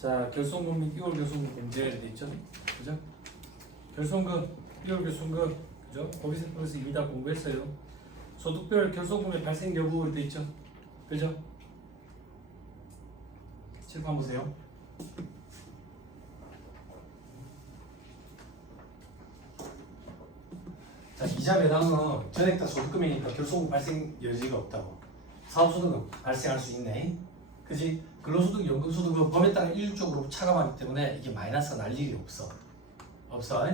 자, 결손금 및 이월 결손금 공제돼 있죠? 그죠? 결손금, 이월 결손금, 그죠? 법의세법에서 이미 다 공부했어요. 소득별 결손금의 발생 여부 돼 있죠? 그죠? 칠판 보세요. 자, 이자 배당은 전액 다 소득금이니까 결손금 발생 여지가 없다고. 사업소득은 발생할 수 있네. 그지? 근로소득, 연금소득은 법에 따라 일률적으로 차감하기 때문에 이게 마이너스가 날 일이 없어. 없어.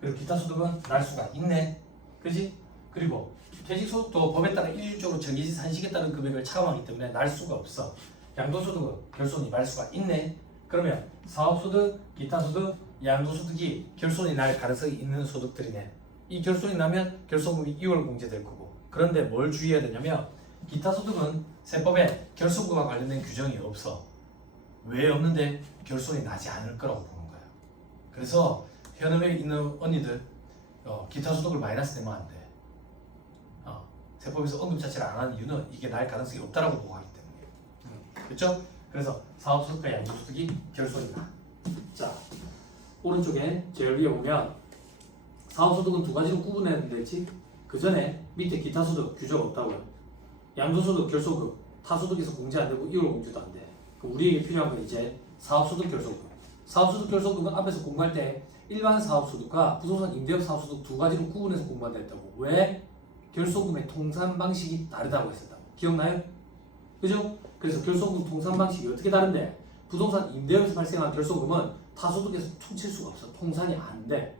그리고 기타 소득은 날 수가 있네. 그지? 그리고 퇴직소득도 법에 따라 일률적으로 정해진 산식에 따른 금액을 차감하기 때문에 날 수가 없어. 양도소득은 결손이 날 수가 있네. 그러면 사업소득, 기타소득, 양도소득이 결손이 날 가능성이 있는 소득들이네. 이 결손이 나면 결손금이 2월 공제될 거고. 그런데 뭘 주의해야 되냐면 기타소득은 세법에 결손금과 관련된 규정이 없어. 왜 없는데? 결손이 나지 않을 거라고 보는 거야. 그래서 현업에 있는 언니들 기타소득을 마이너스 내면 안 돼. 세법에서 언급 자체를 안 하는 이유는 이게 날 가능성이 없다라고 보고 하기 때문에. 그렇죠? 그래서 사업소득과 양도소득이 결손이 나. 자, 오른쪽에 제일 위에 보면 사업소득은 두 가지로 구분해야 되지. 그 전에 밑에 기타소득 규정 없다고요. 양도소득 결손금, 타소득에서 공제 안 되고 2월 공제도 안 돼. 그럼 우리에게 필요한 건 이제 사업소득 결손금. 사업소득 결손금은 앞에서 공부할 때 일반 사업소득과 부동산 임대업 사업소득 두 가지로 구분해서 공부한다 했다고. 왜? 결손금의 통산 방식이 다르다고 했었다고. 기억나요? 그죠? 그래서 결손금 통산 방식이 어떻게 다른데? 부동산 임대업에서 발생한 결손금은 타소득에서 퉁칠 수가 없어. 통산이 안 돼.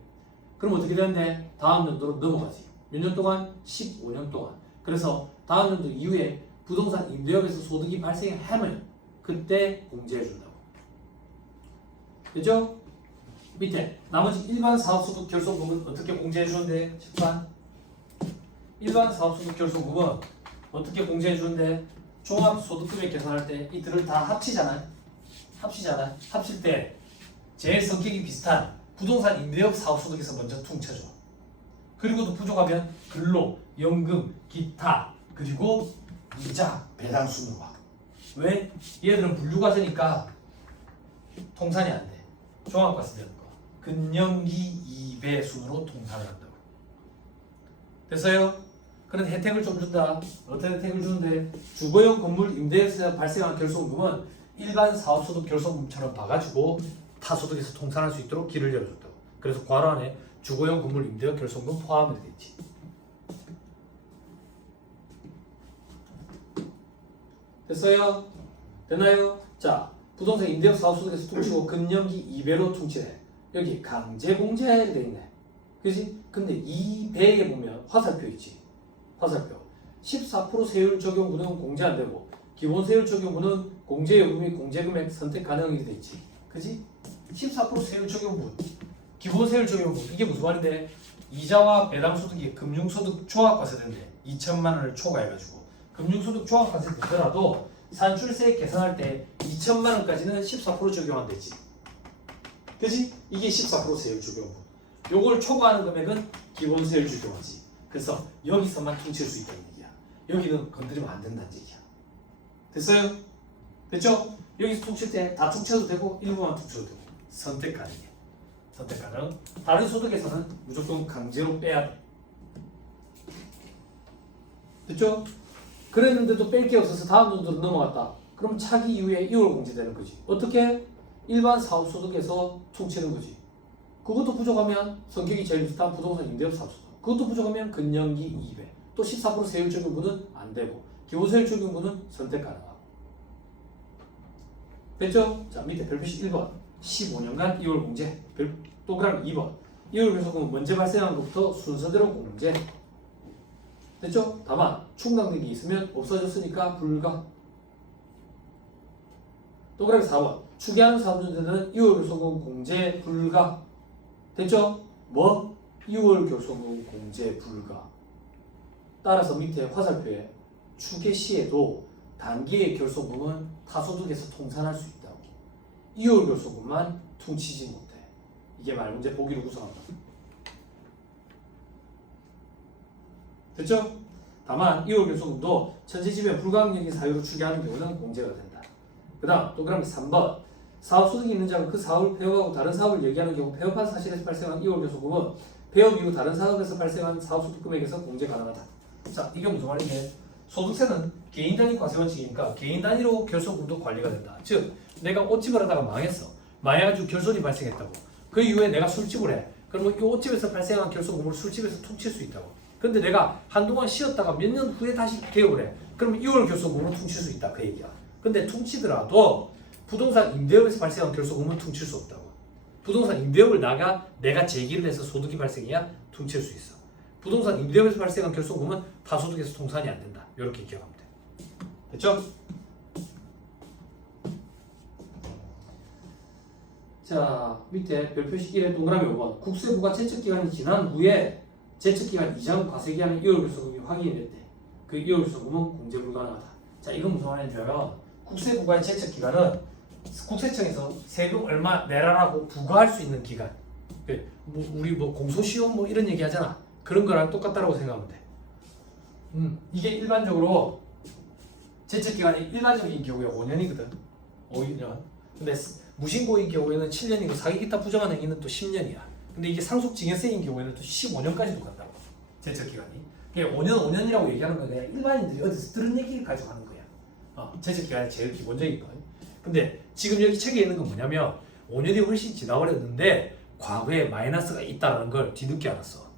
그럼 어떻게 되는데? 다음 연도로 넘어가지. 몇 년 동안? 15년 동안. 그래서 다음 연도 이후에 부동산 임대업에서 소득이 발생하면 그때 공제해준다고. 됐죠? 밑에 나머지 일반 사업소득 결손금은 어떻게 공제해주는데? 칠판 일반 사업소득 결손금은 어떻게 공제해주는데? 종합소득금액 계산할 때 이들을 다 합치잖아. 합칠 때 제일 성격이 비슷한 부동산 임대업 사업소득에서 먼저 퉁쳐줘. 그리고도 부족하면 근로, 연금, 기타, 그리고 이자, 배당 순으로 와. 왜? 얘들은 분류과세니까 통산이 안 돼. 종합과세 되는 거. 근영기 2배 순으로 통산을 한다고. 됐어요? 그런 혜택을 좀 준다. 어떤 혜택을 주는데? 주거용 건물 임대에서 발생한 결손금은 일반 사업소득 결손금처럼 봐가지고 타소득에서 통산할 수 있도록 길을 열어줬다고. 그래서 괄호 안에 주거용 건물 임대업 결손금 포함이 되어 있지. 됐어요? 됐나요? 자, 부동산 임대업 사업소득에서 퉁치고 근영기 2배로 퉁치네. 여기 강제공제 돼 있네. 그지? 근데 2배에 보면 화살표 있지. 화살표. 14% 세율 적용분은 공제 안 되고 기본 세율 적용분은 공제 여부 및 공제금액 선택 가능이 돼 있지. 그지? 14% 세율 적용분, 기본 세율 적용분. 이게 무슨 말인데? 이자와 배당 소득이 금융소득 종합과세된대. 2천만 원을 초과해가지고 금융소득 종합과세 되더라도 산출세 계산할 때 2천만 원까지는 14% 적용한댔지. 그지? 이게 14% 세율 적용분. 요걸 초과하는 금액은 기본 세율 적용하지. 그래서 여기서만 퉁칠 수 있다는 얘기야. 여기는 건드리면 안 된다는 얘기야. 됐어요? 됐죠? 여기서 퉁칠 때 다 퉁쳐도 되고 일부만 퉁쳐도 되고 선택 가능해. 선택 가능. 다른 소득에서는 무조건 강제로 빼야 돼. 됐죠? 그랬는데도 뺄 게 없어서 다음 연도로 넘어갔다. 그럼 차기 이후에 2월 공제되는 거지. 어떻게? 일반 사업소득에서 퉁치는 거지. 그것도 부족하면 성격이 제일 비슷한 부동산 임대업 사업소득. 그것도 부족하면 근영기 2배. 또 14% 세율 적용분은 안 되고 기본 세율 적용분은 선택 가능하고. 됐죠? 자, 밑에 별표시 1번 15년간 2월 공제. 동그라미 2번 2월 결손금은 먼저 발생한 것부터 순서대로 공제. 됐죠? 다만 충당된 게 있으면 없어졌으니까 불가. 동그라미 4번 추계하는 사업주들은 2월 결손금 공제 불가. 됐죠? 뭐? 2월 결손금 공제 불가. 따라서 밑에 화살표에 추계 시에도 단기의 결손금은 타소득에서 통산할 수 있다고. 2월 결손금만 퉁치지 못해. 이게 말문제 보기로 구성한다. 됐죠? 다만 2월 결손금도 전체지배 불가항력인 사유로 추계하는 경우는 공제가 된다. 그 다음 동그라미 3번 사업소득이 있는 자가 그 사업을 폐업하고 다른 사업을 얘기하는 경우 폐업한 사실에서 발생한 이월 결소금은 폐업 이후 다른 사업에서 발생한 사업소득 금액에서 공제 가능하다. 자, 이게 무슨 말이냐? 소득세는 개인 단위 과세 원칙이니까 개인 단위로 결소금도 관리가 된다. 즉, 내가 옷집을 하다가 망했어. 망해가지고 결손이 발생했다고. 그 이후에 내가 술집을 해. 그러면 이 옷집에서 발생한 결소금을 술집에서 퉁칠 수 있다고. 근데 내가 한동안 쉬었다가 몇 년 후에 다시 개업을 해. 그러면 2월 결소금을 퉁칠 수 있다. 그 얘기야. 근데 퉁치더라도 부동산 임대업에서 발생한 결소금은 퉁칠 수 없다고. 부동산 임대업을 내가 제기를 해서 소득이 발생해야 퉁칠 수 있어. 부동산 임대업에서 발생한 결소금은 다소득에서 통산이 안 된다. 이렇게 기억하면 돼. 됐죠? 자, 밑에 별표식 1에 동그라미 5번. 국세부가 제척기간이 지난 후에 제척기간 이전 과세기한의 2월 결소금이 확인이 됐대. 그 2월 결소금은 공제 불가능하다. 자, 이건 무슨 말이냐면 국세부가의 제척기간은 국세청에서 세금 얼마 내라라고 부과할 수 있는 기간. 우리 뭐 공소시효 뭐 이런 얘기 하잖아. 그런 거랑 똑같다라고 생각하면 돼. 이게 일반적으로 제척기간이 일반적인 경우에 5년이거든. 5년. 근데 무신고인 경우에는 7년이고 사기기타 부정한 행위는 또 10년이야. 근데 이게 상속증여세인 경우에는 또 15년까지도 간다고. 제척기간이. 그게 5년이라고 얘기하는 건 그냥 일반인들이 어디서 들은 얘기를 가지고 하는 거야. 제척기간이 제일 기본적인 거. 근데 지금 여기 책에 있는 건 뭐냐면 5년이 훨씬 지나버렸는데 과거에 마이너스가 있다는 걸 뒤늦게 알았어.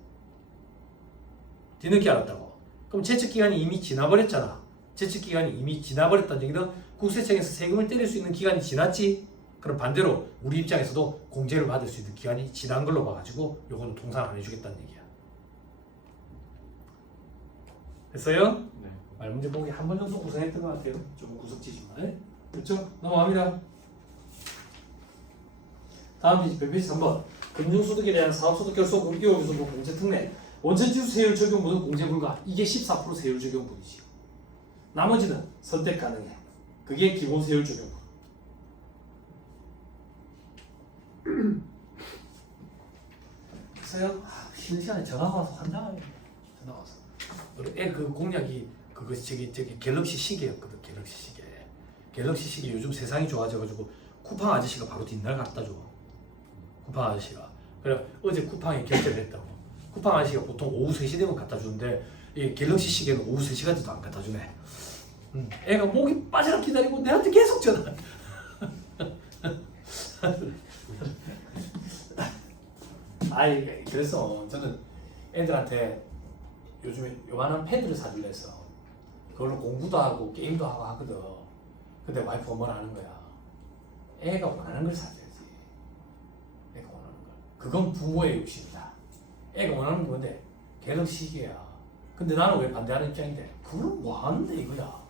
뒤늦게 알았다고. 그럼 제척기간이 이미 지나버렸잖아. 제척기간이 이미 지나버렸다는 얘기는 국세청에서 세금을 때릴 수 있는 기간이 지났지. 그럼 반대로 우리 입장에서도 공제를 받을 수 있는 기간이 지난 걸로 봐가지고 요거는 통상 안 해주겠다는 얘기야. 됐어요? 네. 말문제 보기 한 번 정도 구성했던 것 같아요. 조금 구석지지만. 그렇죠? 넘어갑니다. 다음 별표시 3번. 금융소득에 대한 사업소득 결소금 2월 결소금 공제 특례. 원천지수 세율 적용분은 공제 불가. 이게 14% 세율 적용분이지. 나머지는 선택 가능해. 그게 기본 세율 적용분. 글쎄요. 쉬는 시간에 전화가 와서 환장하네. 전화 와서. 애 그 공략이 그거 저기 갤럭시 시계였거든. 갤럭시 시계. 갤럭시 시계 요즘 세상이 좋아져가지고 쿠팡 아저씨가 바로 뒷날 갖다 줘. 쿠팡 아저씨가. 그래 어제 쿠팡에 결제를 했다고. 쿠팡 아저씨가 보통 오후 3시 되면 갖다 주는데 이 갤럭시 시계는 오후 3시까지도 안 갖다 주네. 애가 목이 빠지라 기다리고 내한테 계속 전화. 아이 그래서 저는 애들한테 요즘에 요만한 패드를 사줄래 했어. 그걸로 공부도 하고 게임도 하고 하거든. 근데 와이프가 뭐라 하는 거야. 애가 원하는 걸 사줘야지. 애가 원하는 걸. 그건 부모의 욕심이다. 애가 원하는 게 뭔데? 갤럭시 시계야. 근데 나는 왜 반대하는 입장인데? 그걸 뭐 하는데 이거야.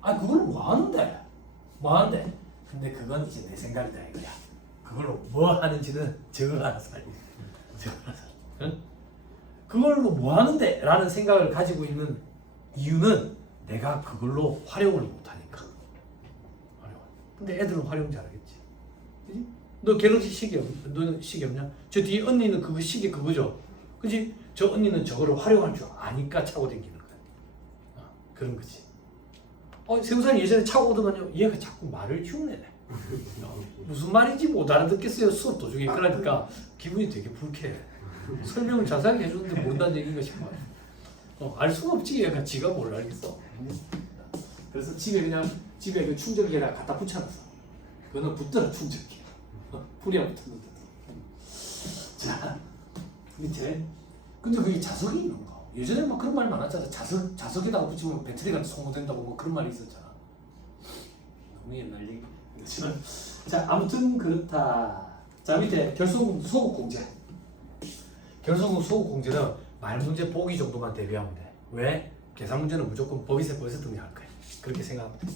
아 그걸 뭐 하는데? 뭐 하는데? 근데 그건 이제 내 생각이다 이거야. 그걸로 뭐 하는지는 저가 알아서 알고. 저가 알아서. 응? 그걸로 뭐 하는데? 라는 생각을 가지고 있는 이유는 내가 그걸로 활용을 못하니까. 활용. 근데 애들은 활용 잘하겠지. 그지? 너 갤럭시 시계 너는 시계 없냐? 저 뒤에 언니는 그거 시계 그거죠. 그지? 저 언니는 저거를 활용할 줄 아니까 차고 다니는 거야. 그런 거지. 세우산 예전에 차고 오더만요. 얘가 자꾸 말을 흉내내. 무슨 말인지 못 알아듣겠어요. 수업 도중에. 그러니까 기분이 되게 불쾌해. 설명을 자세하게 해주는데 모른다는 얘기인가 싶어요. 알 수가 없지. 얘가 지가 뭘 알겠어. 그래서 집에 그 충전기에다 갖다 붙여놨어. 그거는 붙더라 충전기. 불이 안 붙었는데. 자 밑에. 근데 그게 자석이 있는 거. 예전에 막 그런 말 많았잖아. 자석에다가 붙이면 배터리가 소모된다고 뭐 그런 말이 있었잖아. 너무 옛날 얘기. 자 아무튼 그렇다. 자 밑에 결소금 소급 공제. 결소금 소급 공제는 말 문제 보기 정도만 대비하면 돼. 왜? 계산 문제는 무조건 법인세 등록할 거야. 그렇게 생각하면 돼.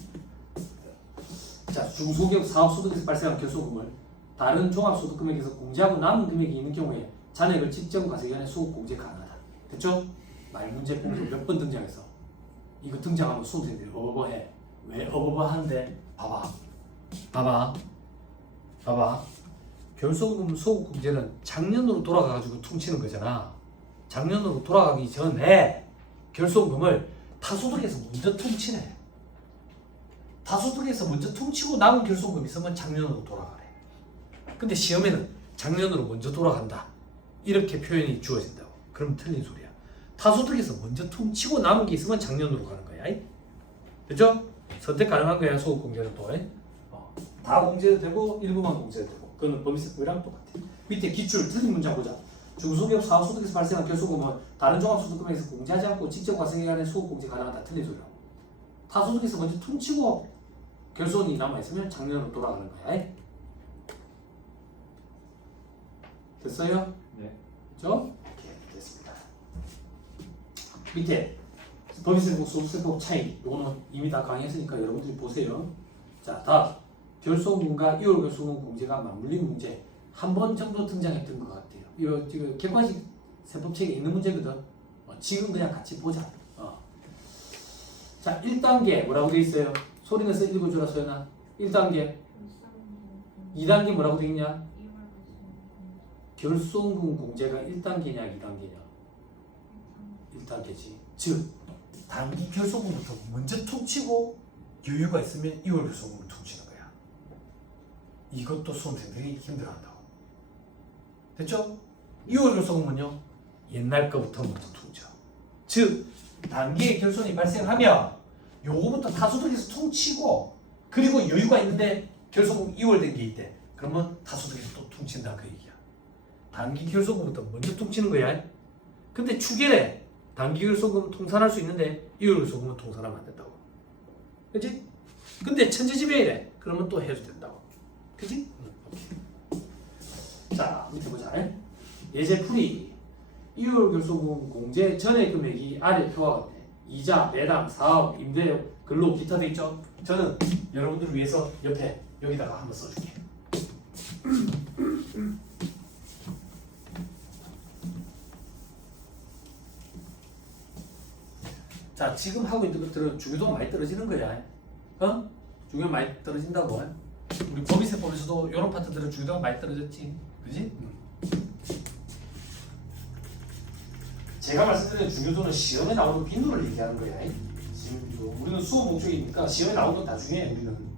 자 중소기업 사업소득에서 발생한 결소금을 다른 종합소득금액에서 공제하고 남은 금액이 있는 경우에 잔액을 직전 과세기간에 소급 공제 가능하다. 됐죠? 말 문제 보기 몇 번 등장해서 이거 등장하면 수험생들이 어버버해. 왜 어버버하는데? 봐봐. 결소금 소급 공제는 작년으로 돌아가가지고 퉁치는 거잖아. 작년으로 돌아가기 전에 결소금을 타소득에서 먼저 퉁치네. 다소득에서 먼저 퉁치고 남은 결손금 있으면 작년으로 돌아가래. 근데 시험에는 작년으로 먼저 돌아간다. 이렇게 표현이 주어진다고. 그럼 틀린 소리야. 다소득에서 먼저 퉁치고 남은 게 있으면 작년으로 가는 거야. 그죠? 선택 가능한 거야. 소급 공제는 또. 다 공제도 되고 일부만 공제도 되고. 그거는 법인세법이랑 똑같아. 밑에 기출 틀린 문장 보자. 중소기업 사업소득에서 발생한 결손금은 다른 종합소득금액에서 공제하지 않고 직접 과세에 관한 소급 공제 가능하다. 틀린 소리야. 다소득에서 먼저 퉁치고 결손이 남아있으면 작년으로 돌아가는 거야. 됐어요? 네. 그죠? 오케이, 됐습니다. 밑에 법인세법, 소득세법 차이. 이거는 이미 다 강의했으니까 여러분들이 보세요. 자, 다음. 결손금과 2월 결손금 공제가 맞물린 문제. 한 번 정도 등장했던 것 같아요. 이거 지금 객관식 세법책에 있는 문제거든. 지금 그냥 같이 보자. 자, 1단계 뭐라고 돼 있어요? 소리 내서 읽어주라, 소연아. 1단계. 2단계 뭐라고 돼 있냐? 결손금 공제가 1단계냐, 2단계냐? 1단계지. 즉, 단기 결손금부터 먼저 퉁치고 여유가 있으면 2월 결손금을 퉁치는 거야. 이것도 수험생들이 힘들어한다고. 됐죠? 2월 결손금은요, 옛날 거부터 먼저 퉁쳐. 즉, 단기의 결손이 발생하면 요거부터 다소득에서 퉁치고 그리고 여유가 있는데 결손금 2월 된 게 있대. 그러면 다소득에서 또 퉁친다 그 얘기야. 단기 결손금부터 먼저 퉁치는 거야. 근데 추계래. 단기 결손금 통산할 수 있는데 2월 결손금은 통산하면 안 된다고. 그치? 근데 천재지배이래. 그러면 또 해도 된다고. 그치? 자, 밑에 보자. 예제풀이. 2월 결손금 공제 전액 금액이 아래 표와 같아. 이자, 매당, 사업, 임대, 근로, 기타 돼 있죠? 저는 여러분들을 위해서 옆에 여기다가 한번 써줄게. 자, 지금 하고 있는 것들은 중요도가 많이 떨어지는 거야. 중요도가 많이 떨어진다고. 우리 법인세법에서도 이런 파트들은 중요도가 많이 떨어졌지. 그지? 제가 말씀드린 중요도는 시험에 나오는 빈도를 얘기하는 거야. 시험 빈도. 우리는 수업 목적이니까 시험에 나오는 건 다 중요해. 우리는.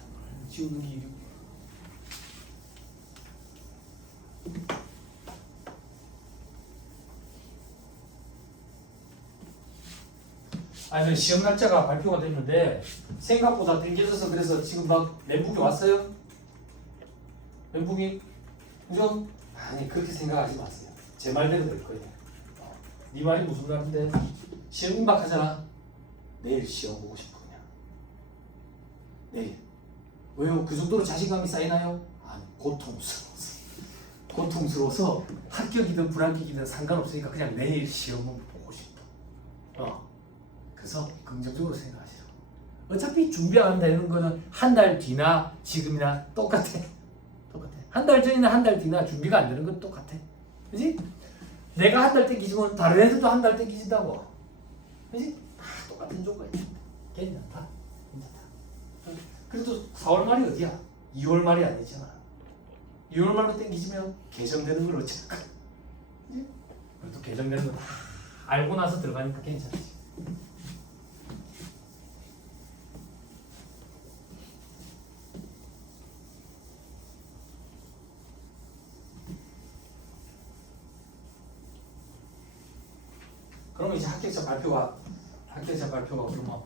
정말 지우는 게 일이고. 아니, 시험 날짜가 발표가 됐는데 생각보다 당겨져서 그래서 지금 막 멘붕이 왔어요? 멘붕이? 그죠? 아니, 그렇게 생각하지 마세요. 제 말대로 될 거예요. 네 말이 무슨 말인데? 시험 임박하잖아. 내일 시험 보고 싶어 그냥. 내일. 왜요? 그 정도로 자신감이 쌓이나요? 아니, 고통스러워서. 고통스러워서 합격이든 불합격이든 상관없으니까 그냥 내일 시험은 보고 싶어. 그래서 긍정적으로 생각하시죠. 어차피 준비 안 되는 거는 한 달 뒤나 지금이나 똑같아. 한 달 전이나 한 달 뒤나 준비가 안 되는 건 똑같아. 그지? 내가 한 달 때 기지면 다른 애들도 한 달 때 기진다고. 그지? 다 똑같은 조건이야. 괜찮다. 그래도 4월 말이 어디야? 2월 말이 아니잖아. 2월 말로 땡기시면 개정되는 걸 어찌 할까? 그래도 개정되는 거 다 알고 나서 들어가니까 괜찮지. 그러면 이제 합격자 발표가 그러면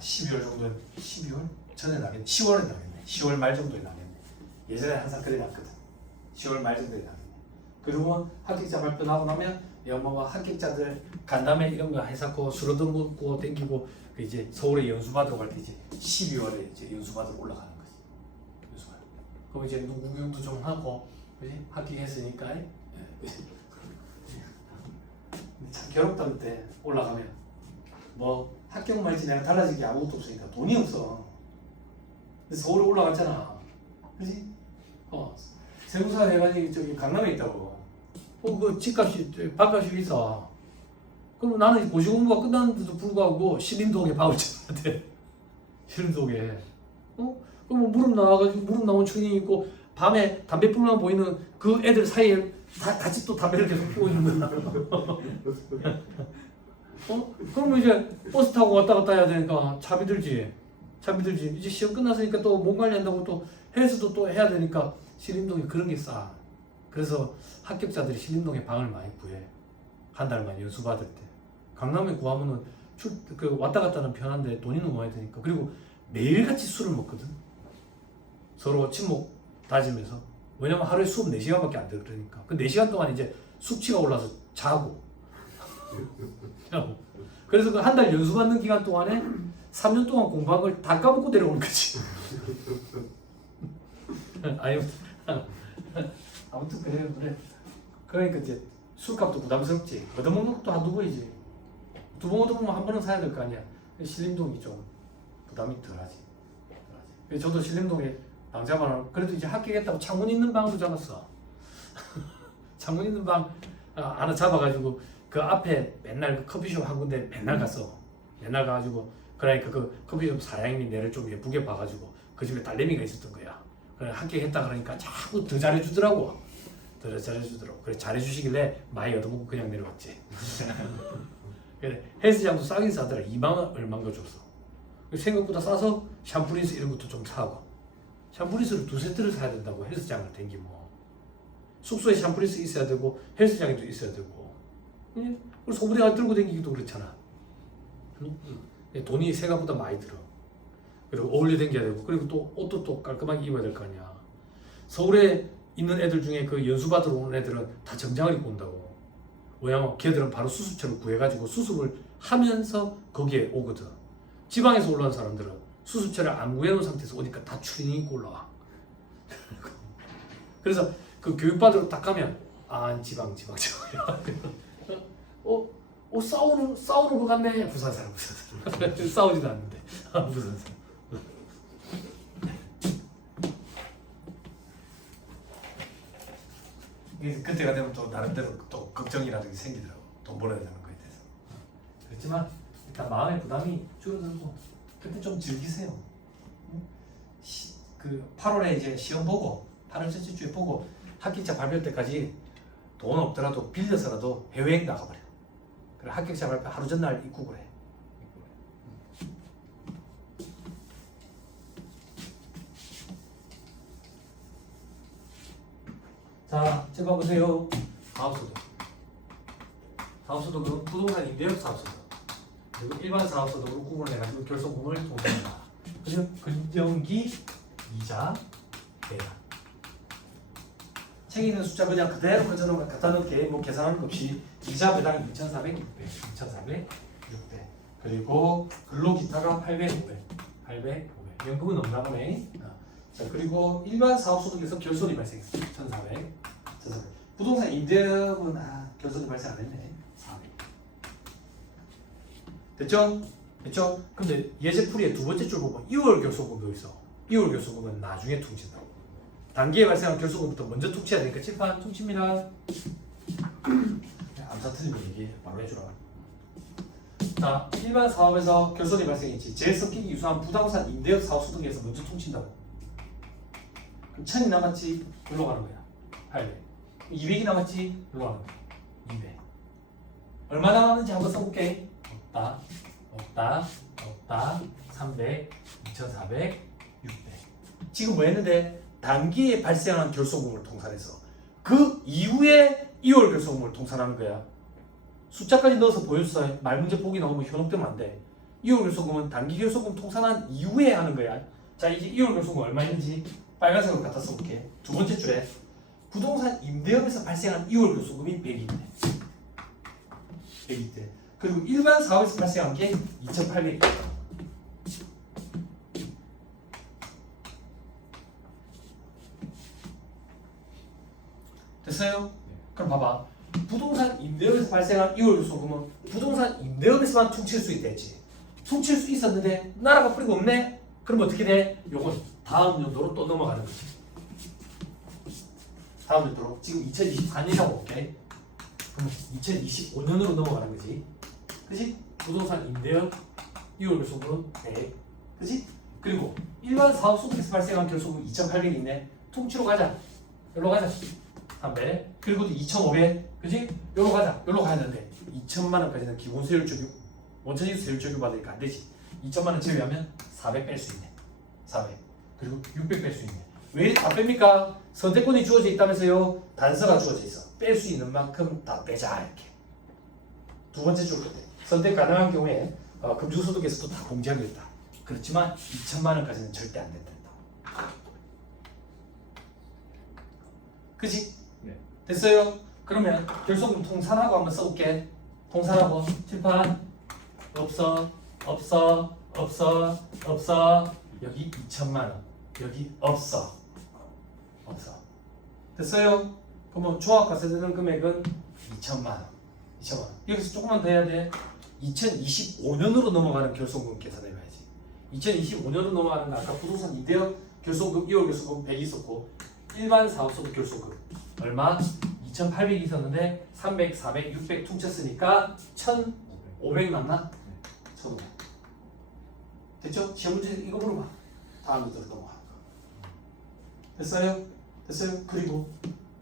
12월 정도에 12월 전에 나겠네. 10월에 나겠네. 10월 말 정도에 나겠네. 예전에 항상 그래 놨거든. 10월 말 정도에 나겠네. 그리고 합격자 발표 나고 나면 뭐 합격자들 간담회 이런 거 해서 수로도 먹고 땡기고 이제 서울에 연수 받으러 갈 때 이제 12월에 이제 연수 받으러 올라가는 거지. 연수 받으러. 그럼 이제 누구 구경도 좀 하고, 그지? 합격했으니까. 참 괴롭다. 그때 올라가면 뭐 합격만 했지 내가 달라진 게 아무것도 없으니까 돈이 없어. 근데 서울에 올라갔잖아. 그지? 세무사 해가지고 저기 강남에 있다고. 그 집값이 밥값이 비싸. 그럼 나는 고시공부가 끝났는데도 불구하고 신림동에 밥을 찾는데 신림동에. 그럼 무릎 나와가지고 무릎 나온 청년이 있고 밤에 담배 불만 보이는 그 애들 사이에 다시 또 담배를 계속 피우고 있는 거야. 그러면 이제 버스 타고 왔다 갔다 해야 되니까 차비 들지. 이제 시험 끝났으니까 또 몸 관리한다고 또 헬스도 또 해야 되니까 신림동에 그런 게 싸. 그래서 합격자들이 신림동에 방을 많이 구해. 한 달만 연수 받을 때. 강남에 구하면은 그 왔다 갔다는 편한데 돈이 너무 많이 드니까. 그리고 매일같이 술을 먹거든. 서로 친목 다지면서. 왜냐면 하루에 수업 4시간밖에 안 들으니까. 그 4시간 동안 이제 숙취가 올라서 자고. 그래서 그 한 달 연수 받는 기간 동안에 3년 동안 공부한 걸 다 까먹고 내려오는 거지. 아무튼 그래. 그러니까 이제 술값도 부담스럽지. 얻어먹는 것도 한두 번이지. 두 번 얻어먹으면 한 번은 사야 될 거 아니야. 신림동이 좀 부담이 덜하지. 그래서 저도 신림동에 방 잡아놓고 그래도 이제 합격했다고 창문 있는 방으로 잡았어. 창문 있는 방 하나 잡아가지고 그 앞에 맨날 그 커피숍 한 군데 맨날 갔어. 맨날 가가지고 그러니까 그 커피숍 사장님이 내를 좀 예쁘게 봐가지고 그 집에 딸내미가 있었던 거야. 그래 합격했다 그러니까 자꾸 더 잘해주더라고. 그래 잘해주시길래 많이 얻어먹고 그냥 내려왔지. 그래 헬스장도 싸긴 싸더라. 2만 원 얼마인가 줬어. 생각보다 싸서 샴푸린스 이런 것도 좀 사고. 샴푸린스를 2세트를 사야 된다고 헬스장을 댕기면. 숙소에 샴푸린스 있어야 되고 헬스장에도 있어야 되고. 그리고 소부대가 들고 다니기도 그렇잖아. 돈이 생각보다 많이 들어. 그리고 어울려 다녀야 되고 그리고 또 옷도 또 깔끔하게 입어야 될 거 아니야. 서울에 있는 애들 중에 그 연수 받으러 온 애들은 다 정장을 입고 온다고. 왜냐면 걔들은 바로 수습처를 구해가지고 수습을 하면서 거기에 오거든. 지방에서 올라온 사람들은 수습처를 안 구해놓은 상태에서 오니까 다 추리닝 입고 올라와. 그래서 그 교육받으러 딱 가면 지방 싸우는 것 같네. 부산 사람. 싸우지도 않는데. 부산 사람. 그때가 되면 또 나름대로 또 걱정이라든지 생기더라고. 돈 벌어야 되는 거에 대해서. 그렇지만 일단 마음의 부담이 줄어들고 그때 좀 즐기세요. 그 8월에 이제 시험 보고 8월 첫째 주에 보고 합격자 발표 때까지 돈 없더라도 빌려서라도 해외여행 나가버려. 그래 합격자 발표 하루 전날 입국을 해. 자, 지금 봐보세요. 사업소득은 부동산 임대업 사업소득 그리고 일반 사업소득으로 구분해가지고 결손금을 통신한다. 그리고 근정기, 이자, 배당. 책에 있는 숫자 그냥 그대로 그처럼 갖다 넣게 뭐 계산하는 것 없이 이자 배당이 2,400, 600, 2,400, 600 그리고 근로기타가 800, 500, 800, 500 연금은 없나 보네. 자 그리고 일반 사업소득에서 결손이 발생했어. 1,400, 1,400 부동산 임대업은 결손이 발생 안 했네. 400 됐죠? 근데 예제풀이의 두 번째 줄 보면 2월 결손금도 있어. 2월 결손금은 나중에 퉁친다고. 단기에 발생한 결손금부터 먼저 퉁쳐야 되니까 칠판 퉁칩니다. 암사 틀리면 얘기해. 바로 해주라. 자, 일반 사업에서 결손이 발생했지. 재석기기 유사한 부동산 임대업 사업소득에서 먼저 퉁친다고. 그럼 1,000이 남았지? 일로 가는 거야. 800. 200이 남았지? 일로 가는 거야. 200. 얼마 남았는지 한번 써볼게. 없다. 300, 2,400, 600. 지금 뭐 했는데? 단기에 발생한 결손금을 통산해서 그 이후에 2월 결손금을 통산하는 거야. 숫자까지 넣어서 보여주세요. 말문제 보기 나오면 현혹되면 안 돼. 2월 결손금은 단기 결손금 통산한 이후에 하는 거야. 자, 이제 2월 결손금 얼마 있는지 빨간색으로 갖다 써볼게. 두 번째 줄에 부동산 임대업에서 발생한 2월 결손금이 100이네. 100이대. 그리고 일반 사업에서 발생한 게 2,800이다. 됐어요? 그럼 봐봐. 부동산 임대업에서 발생한 2월 결손금은 부동산 임대업에서만 퉁칠 수 있댔지. 퉁칠 수 있었는데 나라가 뿌리가 없네? 그럼 어떻게 돼? 요건 다음 연도로 또 넘어가는 거지. 다음 연도로 지금 2024년이라고 볼게. 그럼 2025년으로 넘어가는 거지. 그치? 부동산 임대업 2월 결손금은 100. 그치? 그리고 일반 사업소득에서 발생한 결손금 2,800이 있네. 퉁치러 가자. 여기로 가자. 300. 그리고 또 2,500. 그지? 요로 가자. 요로 가야 되는데 2천만 원까지는 기본 세율 적용, 원천징수 세율 적용 받으니까 안 되지. 2천만 원 제외하면 400 뺄 수 있네. 400. 그리고 600 뺄 수 있네. 왜 다 뺍니까? 선택권이 주어져 있다면서요. 단서가 주어져 있어. 뺄 수 있는 만큼 다 빼자 이렇게. 두 번째 줄 건데 선택 가능한 경우에 금주소득에서도 다 공제하기로 했다. 그렇지만 2천만 원까지는 절대 안 된다. 그지? 네. 됐어요? 그러면 결손금 통산하고 한번 써볼게. 통산하고 칠판 없어 여기 2천만 원 여기 없어 됐어요? 그러면 종합과세되는 금액은 2천만 원 여기서 조금만 더 해야 돼. 2025년으로 넘어가는 결손금 계산해봐야지. 2025년으로 넘어가는 거 아까 부동산 이대역 결손금 2월 결손금 100 있었고 일반 사업소득 결손금 얼마? 2,800 있었는데 300, 400, 600 퉁쳤으니까 1,500 맞나? 1,500 됐죠? 시험 문제 이거 물어봐. 다음 문제로 넘어가. 됐어요? 그리고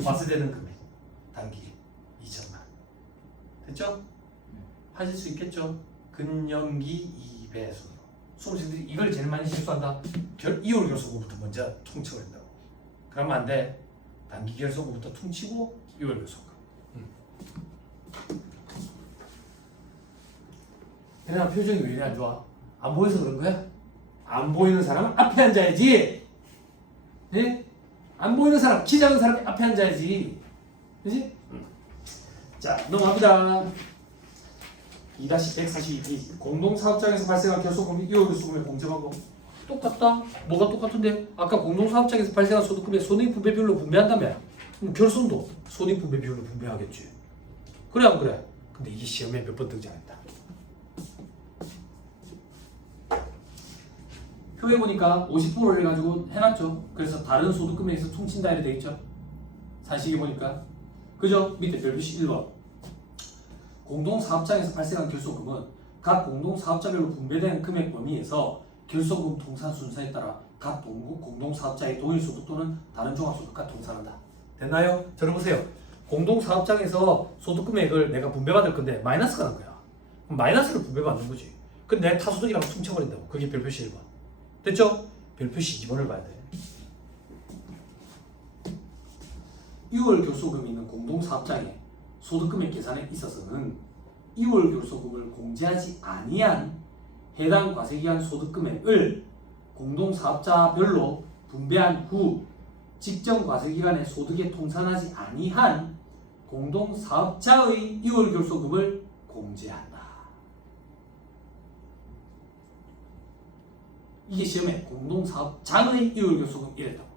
과세되는 금액 단기 2천만 됐죠? 하실 수 있겠죠? 근연기 2배수로 수험생들이 이걸 제일 많이 실수한다. 2월 결손금부터 먼저 통칭을 한다고. 그러면 안 돼. 단기 결손금부터 퉁치고 6월 결손금. 얘네가 표정이 왜 이래 안 좋아? 안 보여서 그런 거야? 안 보이는 사람은 앞에 앉아야지. 네? 안 보이는 사람, 키 작은 사람이 앞에 앉아야지. 그지? 자, 넘어갑니다. 2-142페이지. 공동사업장에서 발생한 결손금이 2월 결손금의 공제하고 똑같다. 뭐가 똑같은데? 아까 공동사업장에서 발생한 소득금의 손익분배 비율로 분배한다며. 그럼 결손도 손익분배 비율로 분배하겠지. 그래 안 그래? 근데 이게 시험에 몇 번 등장했다. 표에 보니까 50%를 해가지고 해놨죠. 그래서 다른 소득금액에서 퉁친다 이렇게 돼 있죠. 산식에 보니까 그죠? 밑에 별표시 1번. 공동사업장에서 발생한 결손금은 각 공동사업자별로 분배된 금액 범위에서 결손금 통산 순서에 따라 각 공동사업자의 동일소득 또는 다른 종합소득과 통산한다. 됐나요? 들어보세요. 공동사업장에서 소득금액을 내가 분배받을 건데 마이너스가 난 거야. 그럼 마이너스를 분배받는 거지. 근데 내 타소득이랑 퉁쳐버린다고. 그게 별표시 1번. 됐죠? 별표시 2번을 봐야 돼. 6월 결손금이 있는 공동사업장의 소득금액 계산에 있어서는 2월 결손금을 공제하지 아니한 해당 과세기간 소득금액을 공동사업자별로 분배한 후 직전 과세기간의 소득에 통산하지 아니한 공동사업자의 2월 결손금을 공제한다. 이게 시험에 공동사업장의 2월 결손금 이랬다고.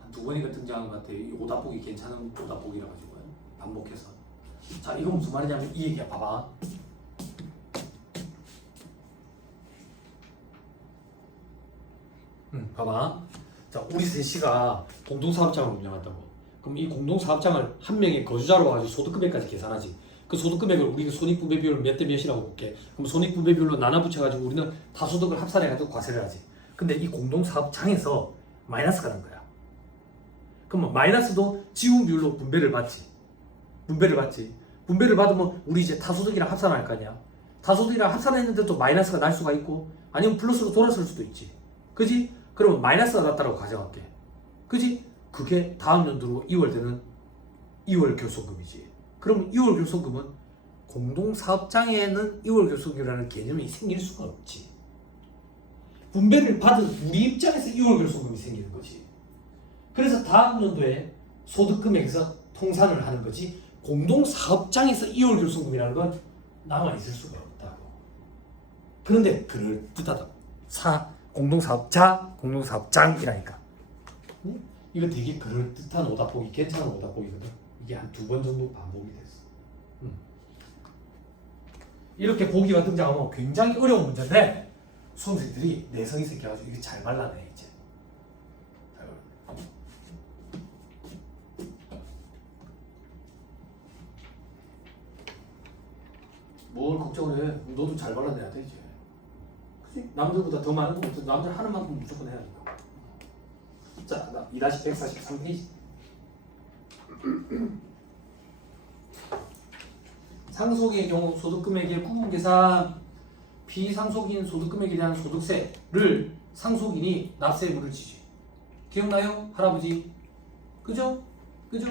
한 두 번이가 등장한 것 같아요. 이 오답보기 괜찮은 오답보기라 가지고 반복해서. 자, 이건 무슨 말이냐면 이 얘기야. 봐봐. 봐봐. 자, 우리 셋이가 공동사업장을 운영한다고. 그럼 이 공동사업장을 한 명의 거주자로 가지고 소득금액까지 계산하지. 그 소득금액을 우리가 손익분배 비율을 몇 대 몇이라고 볼게. 그럼 손익분배 비율로 나눠 붙여가지고 우리는 다소득을 합산해가지고 과세를 하지. 근데 이 공동사업장에서 마이너스가 난 거야. 그럼 마이너스도 지분 비율로 분배를 받지. 분배를 받으면 우리 이제 타소득이랑 합산할 거 아니야. 타소득이랑 합산했는데도 마이너스가 날 수가 있고 아니면 플러스로 돌아설 수도 있지. 그지? 그러면 마이너스가 났다라고 가정할게. 그지? 그게 다음 연도로 2월 되는 2월 결손금이지. 그럼 2월 결손금은 공동사업장에는 2월 결손금이라는 개념이 생길 수가 없지. 분배를 받은 우리 입장에서 2월 결손금이 생기는 거지. 그래서 다음 연도에 소득금액에서 통산을 하는 거지. 공동사업장에서 2월 결손금이라는 건 남아있을 수가 없다고. 그런데 그럴듯하다고. 공동사업자, 공동사업장이라니까. 이거 되게 그럴듯한 오답보기, 괜찮은 오답보기거든. 이게 한 두 번 정도 반복이 됐어. 이렇게 보기가 등장하면 굉장히 어려운 문제인데 수험생들이 내성이 생겨가지고 이게 잘 발라내 이제. 뭘 걱정을 해? 너도 잘 발라내야 돼 이제. 그치? 남들보다 더 많은 거 남들 하는 만큼 무조건 해야 된다. 자, 2-143페이지. 상속의 경우 소득금액의 구분 계산, 비상속인 소득금액에 대한 소득세를 상속인이 납세부를 지지. 기억나요? 할아버지. 그죠? 그죠?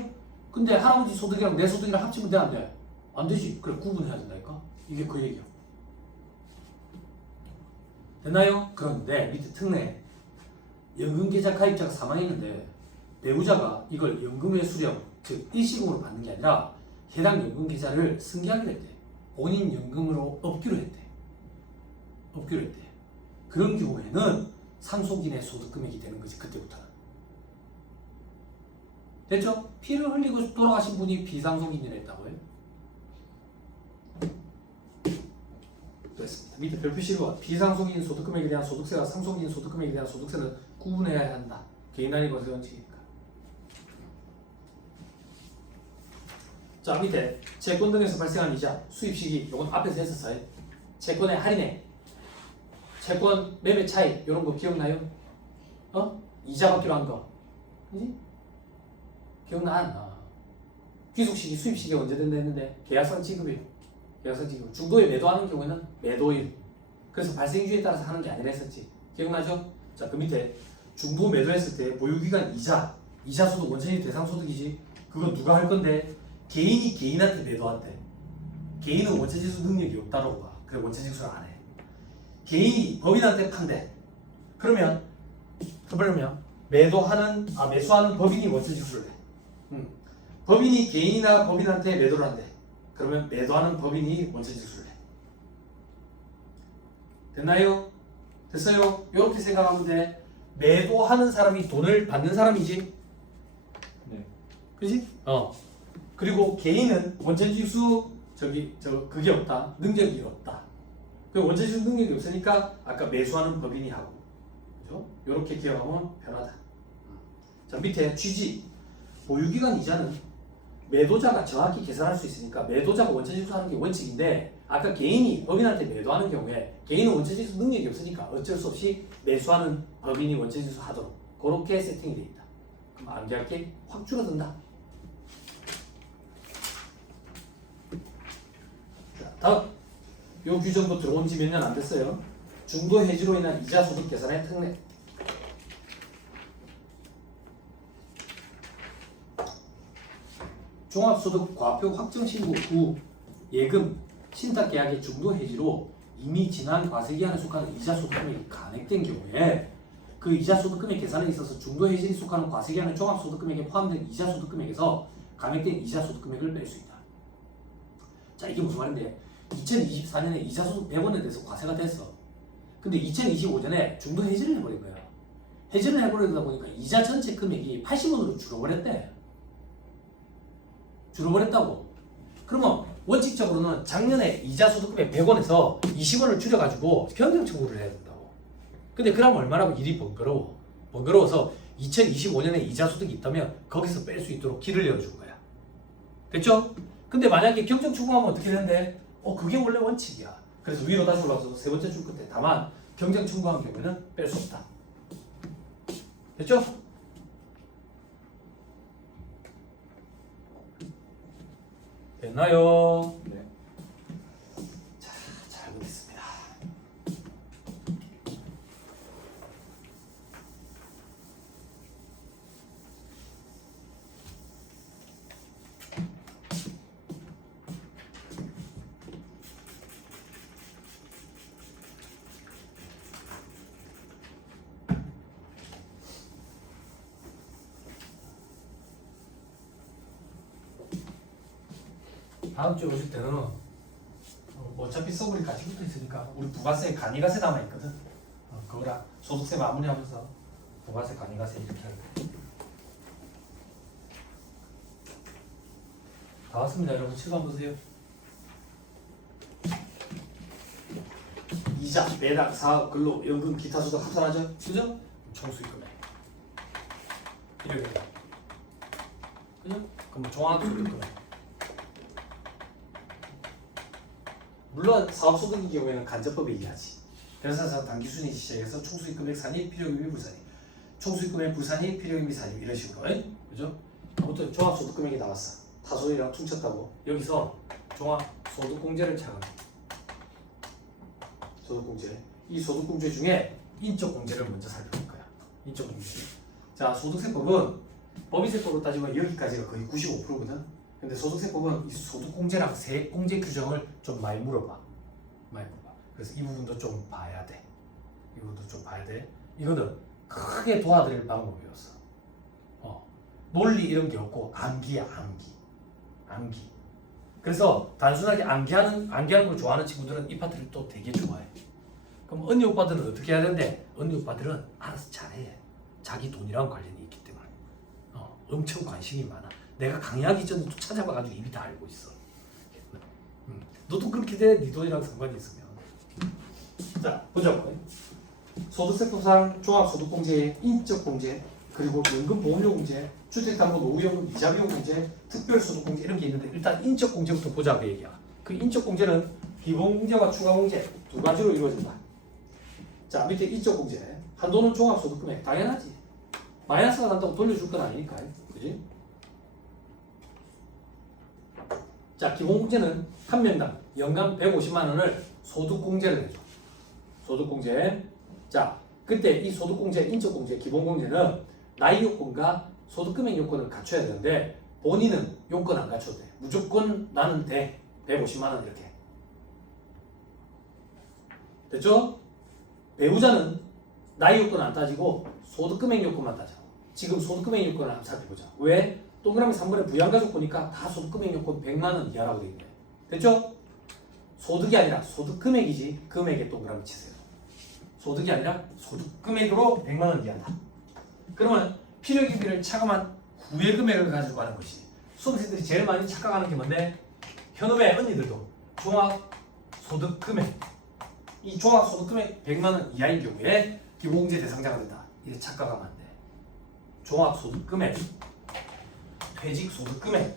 근데 할아버지 소득이랑 내 소득이랑 합치면 돼, 안 돼? 안 되지. 그래, 구분해야 된다니까? 이게 그 얘기야. 됐나요? 그런데 밑에 특례. 연금계좌 가입자가 사망했는데 배우자가 이걸 연금의 수령, 즉 일시금으로 받는 게 아니라 해당 연금계좌를 승계하기로 했대. 본인 연금으로 업기로 했대. 업기로 했대. 그런 경우에는 상속인의 소득금액이 되는 거지, 그때부터는. 됐죠? 피를 흘리고 돌아가신 분이 비상속인이랬다고요? 됐습니다. 밑에 별표시로 비상속인 소득금액에 대한 소득세와 상속인 소득금액에 대한 소득세는 구분해야 한다. 개인 단위 과세 원칙이니까. 자, 밑에 채권 등에서 발생한 이자, 수입 시기, 이건 앞에서 했었어요. 채권의 할인액, 채권 매매 차익, 이런 거 기억나요? 이자 받기로 한 거. 그지? 기억나? 안 나? 귀속 시기, 수입 시기 언제 된다 했는데 계약상 지급이에요. 계약상 지급. 중도에 매도하는 경우에는 매도일. 그래서 발생주에 따라서 하는 게 아니라 했었지. 기억나죠? 자, 그 밑에 중도 매도했을 때 보유기간 이자 소득 원천이 대상소득이지. 그건 누가 할 건데? 개인이 개인한테 매도한대. 개인은 원천징수 능력이 없다라고 봐. 그래 원천징수를 안 해. 개인이 법인한테 판대. 그러면 매수하는 법인이 원천징수를 해. 법인이 개인이나 법인한테 매도를 한대. 그러면 매도하는 법인이 원천징수를 해. 됐나요? 됐어요? 이렇게 생각하면 돼. 매도하는 사람이 돈을 받는 사람이지. 네. 그지? 그리고 개인은 원천징수 그게 없다. 능력이 없다. 그 원천징수 능력이 없으니까 아까 매수하는 법인이 하고. 그죠? 이렇게 기억하면 편하다. 자, 밑에 취지. 보유기간 이자는 매도자가 정확히 계산할 수 있으니까 매도자가 원천징수하는 게 원칙인데 아까 개인이 법인한테 매도하는 경우에 개인은 원천징수 능력이 없으니까 어쩔 수 없이 매수하는 법인이 원천징수 하도록 그렇게 세팅이 되어 있다. 그럼 암기할 게 확 줄어든다. 자, 다음. 요 규정도 들어온 지 몇 년 안 됐어요. 중도 해지로 인한 이자 소득 계산의 특례. 종합소득 과표 확정 신고 후 예금 신탁 계약의 중도 해지로 이미 지난 과세기한에 속하는 이자 소득금액이 감액된 경우에 그 이자 소득금액 계산에 있어서 중도 해지에 속하는 과세기한의 종합소득금액에 포함된 이자 소득금액에서 감액된 이자 소득금액을 뺄 수 있다. 자, 이게 무슨 말인데 2024년에 이자 소득 100원에 대해서 과세가 됐어. 근데 2025년에 중도 해지를 해버린 거야. 해지를 해버리다 보니까 이자 전체 금액이 80원으로 줄어버렸대. 줄어버렸다고. 그러면 원칙적으로는 작년에 이자 소득금액 100원에서 20원을 줄여가지고 변경 청구를 해야 된다고. 근데 그러면 얼마나 일이 번거로워. 번거로워서 2025년에 이자 소득이 있다면 거기서 뺄 수 있도록 길을 열어준 거야. 됐죠? 근데 만약에 경정 청구하면 어떻게 되는데? 그게 원래 원칙이야. 그래서 위로 다시 올라가서 세 번째 줄 끝에 다만 경정 청구한 경우에는 뺄 수 없다. 됐죠? 됐나요? 네. 자, 잘 보겠습니다. 다음 주에 오실 때는 어차피 써버릴 가치 붙어 있으니까 우리 부가세 간이가세 남아 있거든. 그거랑 소득세 마무리하면서 부가세 간이가세 이렇게 할 거예요. 다 왔습니다, 여러분. 실감 보세요. 이자, 배당, 사업, 근로, 연금, 기타 소득 합산하죠, 그죠? 총수익 금액 이렇게 돼. 그죠? 그럼 종합소득 금액. 물론 사업소득의 경우에는 간접법에 의하지. 결산서 단기순위 시작해서 총수익 금액 산입, 필요금액 불산입, 총수익 금액 불산입, 필요금액 산입 이런 식으로. 그죠? 아무튼 종합소득 금액이 나왔어. 타소이랑 퉁쳤다고. 여기서 종합소득공제를 착안해. 소득공제. 이 소득공제 중에 인적공제를 먼저 살펴볼 거야. 인적공제. 자, 소득세법은 법인세법으로 따지면 여기까지가 거의 95%거든. 근데 소득세법은 이 소득공제랑 세액공제 규정을 좀 많이 물어봐. 그래서 이 부분도 좀 봐야 돼. 이 부분도 좀 봐야 돼. 이거는 크게 도와드릴 방법이었어. 논리 이런 게 없고 암기야, 암기. 그래서 단순하게 암기하는 걸 좋아하는 친구들은 이 파트를 또 되게 좋아해. 그럼 언니 오빠들은 어떻게 해야 되는데? 언니 오빠들은 알아서 잘해. 자기 돈이랑 관련이 있기 때문에. 엄청 관심이 많아. 내가 강의하기 전에 또 찾아봐가지고 이미 다 알고 있어. 너도 그렇게 돼. 네 돈이랑 상관이 있으면. 자, 보자고. 소득세법상 종합소득공제의 인적공제, 그리고 연금보험료공제, 주택담보노후연금 이자비용공제, 특별소득공제 이런 게 있는데 일단 인적공제부터 보자 그 얘기야. 그 인적공제는 기본공제와 추가공제 두 가지로 이루어진다. 자, 밑에 인적공제. 한도는 종합소득금액. 당연하지. 마이너스가 난다고 돌려줄 건 아니니까. 그지? 자, 기본공제는 한 명당 연간 150만 원을 소득공제를 해줘. 소득공제. 자, 그때 이 소득공제, 인적공제, 기본공제는 나이 요건과 소득금액 요건을 갖춰야 되는데 본인은 요건 안 갖춰도 돼. 무조건 나는 돼. 150만 원 이렇게. 됐죠? 배우자는 나이 요건 안 따지고 소득금액 요건만 따져. 지금 소득금액 요건을 한번 살펴보자. 왜? 동그라미 3번에 부양가족 보니까 다 소득금액 요건 100만 원 이하라고 되어 있네. 됐죠? 소득이 아니라 소득금액이지. 금액에 동그라미 치세요. 소득이 아니라 소득금액으로 100만 원 이하다. 그러면 필요기비를 차감한 후의 금액을 가지고 가는 것이 수험생들이 제일 많이 착각하는 게 뭔데? 현업의 언니들도 종합소득금액, 이 종합소득금액 100만 원 이하인 경우에 기본공제 대상자가 된다. 이게 착각하면 안 돼. 종합소득금액, 퇴직소득금액,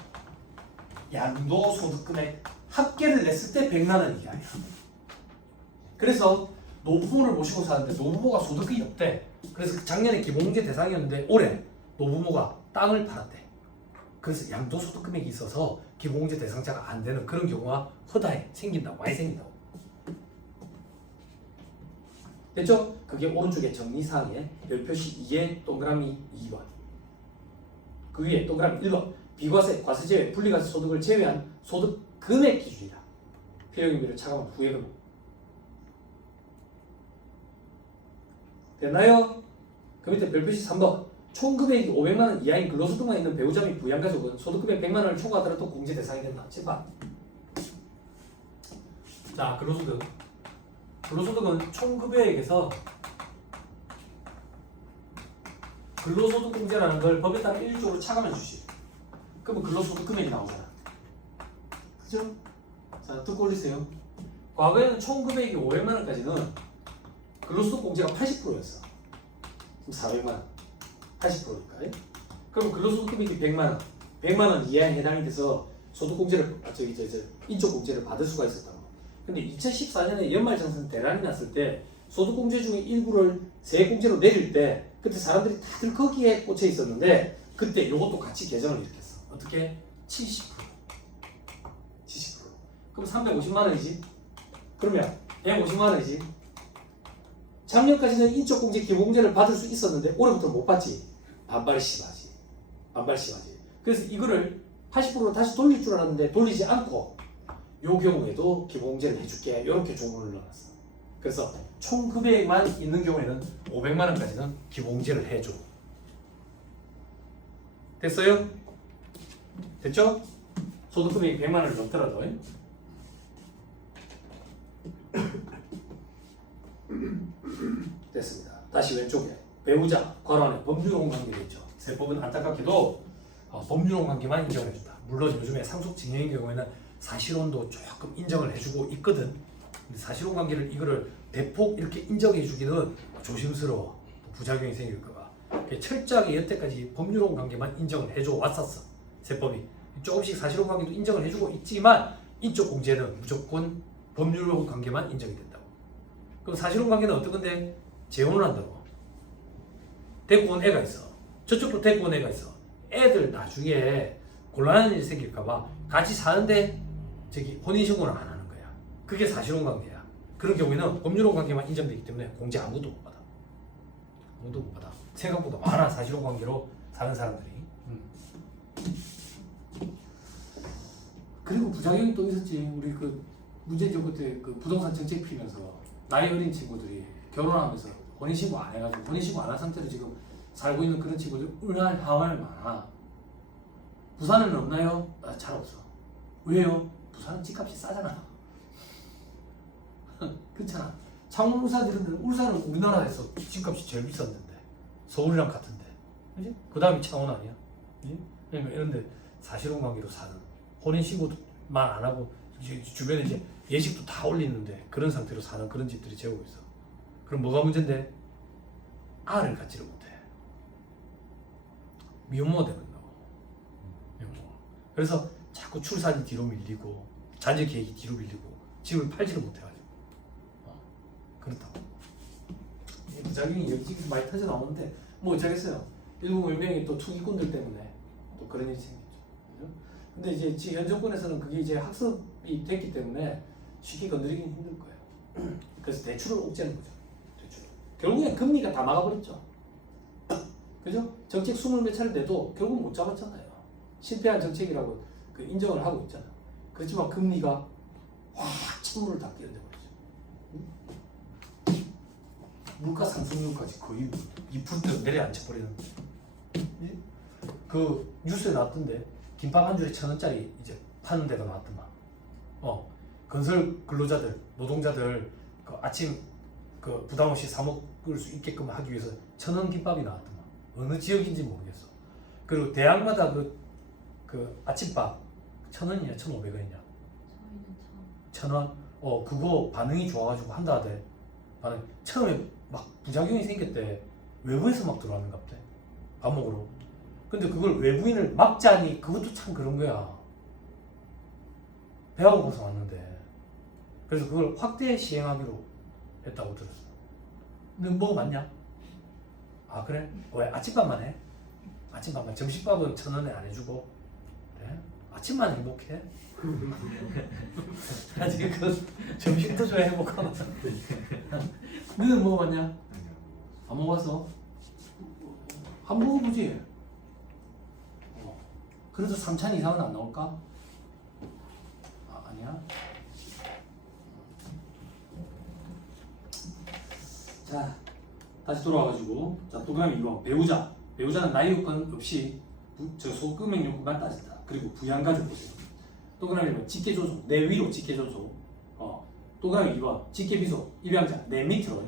양도소득금액 합계를 냈을 때 100만 원 이하야. 그래서 노부모를 모시고 사는데 노부모가 소득이 없대. 그래서 작년에 기본공제 대상이었는데 올해 노부모가 땅을 팔았대. 그래서 양도소득 금액이 있어서 기본공제 대상자가 안 되는 그런 경우가 허다해. 생긴다고. 많이 생긴다고. 됐죠? 그게 오른쪽에 정리사항에 별표시 2에 동그라미 2번, 그 위에 동그라미 1번 비과세, 과세제외, 분리과세 소득을 제외한 소득 금액 기준이다. 필요기비를 차감한 후의 금액. 됐나요? 그 밑에 별표시 3번 총 금액이 500만 원 이하인 근로소득만 있는 배우자 및 부양가족은 소득금액 100만 원을 초과하더라도 공제 대상이 된다. 7번. 자, 근로소득. 근로소득은 총 급여액에서 근로소득 공제라는 걸 법에 따라 일률적으로 차감해 주시. 그러면 근로소득 금액이 나오잖아. 그죠? 자, 듣고 올리세요. 과거에는 총 금액이 500만 원까지는 근로소득 공제가 80%였어. 지금 400만 원. 80%니까. 그럼 근로소득 금액이 100만 원. 100만 원 이하에 해당이 돼서 소득 공제를 인적 공제를 받을 수가 있었다고. 근데 2014년에 연말정산 대란이 났을 때 소득 공제 중에 일부를 세액 공제로 내릴 때 그때 사람들이 다들 거기에 꽂혀 있었는데 그때 이것도 같이 개정을 일으켰어. 어떻게? 70%. 그럼 350만 원이지. 그러면 150만 원이지. 작년까지는 인적공제, 기본공제를 받을 수 있었는데 올해부터는 못 받지. 반발 심하지. 그래서 이거를 80%로 다시 돌릴 줄 알았는데 돌리지 않고 요 경우에도 기본공제를 해줄게. 이렇게 조문을 넣어놨어. 그래서 총 금액만 있는 경우에는 500만 원까지는 기본공제를 해줘. 됐어요? 됐죠? 소득금액이 100만 원을 넘더라도. 됐습니다. 다시 왼쪽에 배우자, 괄호 안에 법률혼 관계가 있죠. 세법은 안타깝게도 법률혼 관계만 인정해준다. 물론 요즘에 상속증여인 경우에는 사실혼도 조금 인정을 해주고 있거든. 근데 사실혼 관계를 이거를 대폭 이렇게 인정해주기는 조심스러워. 부작용이 생길까봐. 철저하게 여태까지 법률혼 관계만 인정을 해줘 왔었어. 세법이 조금씩 사실혼 관계도 인정을 해주고 있지만 인적 공제는 무조건 법률혼 관계만 인정이 된다고. 그럼 사실혼 관계는 어떤 건데? 재혼을 한다고. 데리고 온 애가 있어. 저쪽도 데리고 온 애가 있어. 애들 나중에 곤란한 일이 생길까봐 같이 사는데 혼인신고는 안 하는 거야. 그게 사실혼 관계야. 그런 경우에는 법률혼 관계만 인정되기 때문에 공제 아무도 못 받아. 아무도 못 받아. 생각보다 많아 사실혼 관계로 사는 사람들이. 그리고 부작용이 또 있었지. 우리 그 문제죠 그때 그 부동산 정책 피면서 나이 어린 친구들이 결혼하면서 혼인신고 안 해가지고 혼인신고 안 한 상태로 지금 살고 있는 그런 친구들 얼마나 많아. 부산에는 없나요? 아, 잘 없어. 왜요? 부산은 집값이 싸잖아. 그렇잖아. 창원, 울산 이런 데는 울산은 우리나라에서 집값이 제일 비쌌는데 서울이랑 같은데, 그지? 그 다음이 창원 아니야? 그지? 그러니까 이런데 사실혼 관계로 사는 혼인 신고만 안 하고 주변에 이제 예식도 다 올리는데 그런 상태로 사는 그런 집들이 제법 있어. 그럼 뭐가 문제인데? 알을 갖지를 못해. 미혼모가 되는다고. 미혼모. 그래서 자꾸 출산이 뒤로 밀리고 자녀 계획이 뒤로 밀리고 집을 팔지를 못해가지고 그렇다고. 이 부작용이 여기저기 많이 터져 나오는데 뭐 어쩌겠어요. 일부 물명이 또 투기꾼들 때문에 또 그런 일이 생겼죠. 그죠? 근데 이제 현 정권에서는 그게 이제 학습이 됐기 때문에 쉽게 건드리기는 힘들 거예요. 그래서 대출을 옥죄는 거죠. 대출. 결국에 금리가 다 막아버렸죠. 그죠? 정책 20몇 차례 돼도 결국 못 잡았잖아요. 실패한 정책이라고 그 인정을 하고 있잖아. 그렇지만 금리가 확 찬물을 다 끼얹어 버리죠. 물가 상승률까지 거의 2%대로 내려앉혀버리는. 그 뉴스에 나왔던데 김밥 한 줄에 1,000원짜리 이제 파는 데가 나왔더만. 건설 근로자들, 노동자들 그 아침 그 부담 없이 사 먹을 수 있게끔 하기 위해서 1,000원 김밥이 나왔더만. 어느 지역인지 모르겠어. 그리고 대학마다 그 아침밥 1,000원이냐 1,500원이냐? 1,000원? 그거 반응이 좋아가지고 한다 하대. 반응. 처음에 막 부작용이 생겼대. 외부에서 막 들어왔는가 보대. 밥 먹으러. 근데 그걸 외부인을 막자니 그것도 참 그런 거야. 배가 고파서 왔는데. 그래서 그걸 확대 시행하기로 했다고 들었어. 근데 뭐가 맞냐? 아 그래? 왜 아침밥만 해? 아침밥만. 점심밥은 1,000원에 안 해주고. 그래? 아침만 행복해? 아직 그 점심도 좀 행복하고. 너는 뭐 먹어봤냐? 안 먹어봤어? 한 번 먹어보지. 그래도 3찬 이상은 안 나올까? 아니야? 자, 다시 돌아와가지고 자 동그라미 2번 배우자는 나이 요건 없이 소금액 요건만 따진다. 그리고 부양가족 보세요. 동그라미 1번 직계존속 내 위로 직계존속. 동그라미 2번 직계비속 입양자 내 밑으로.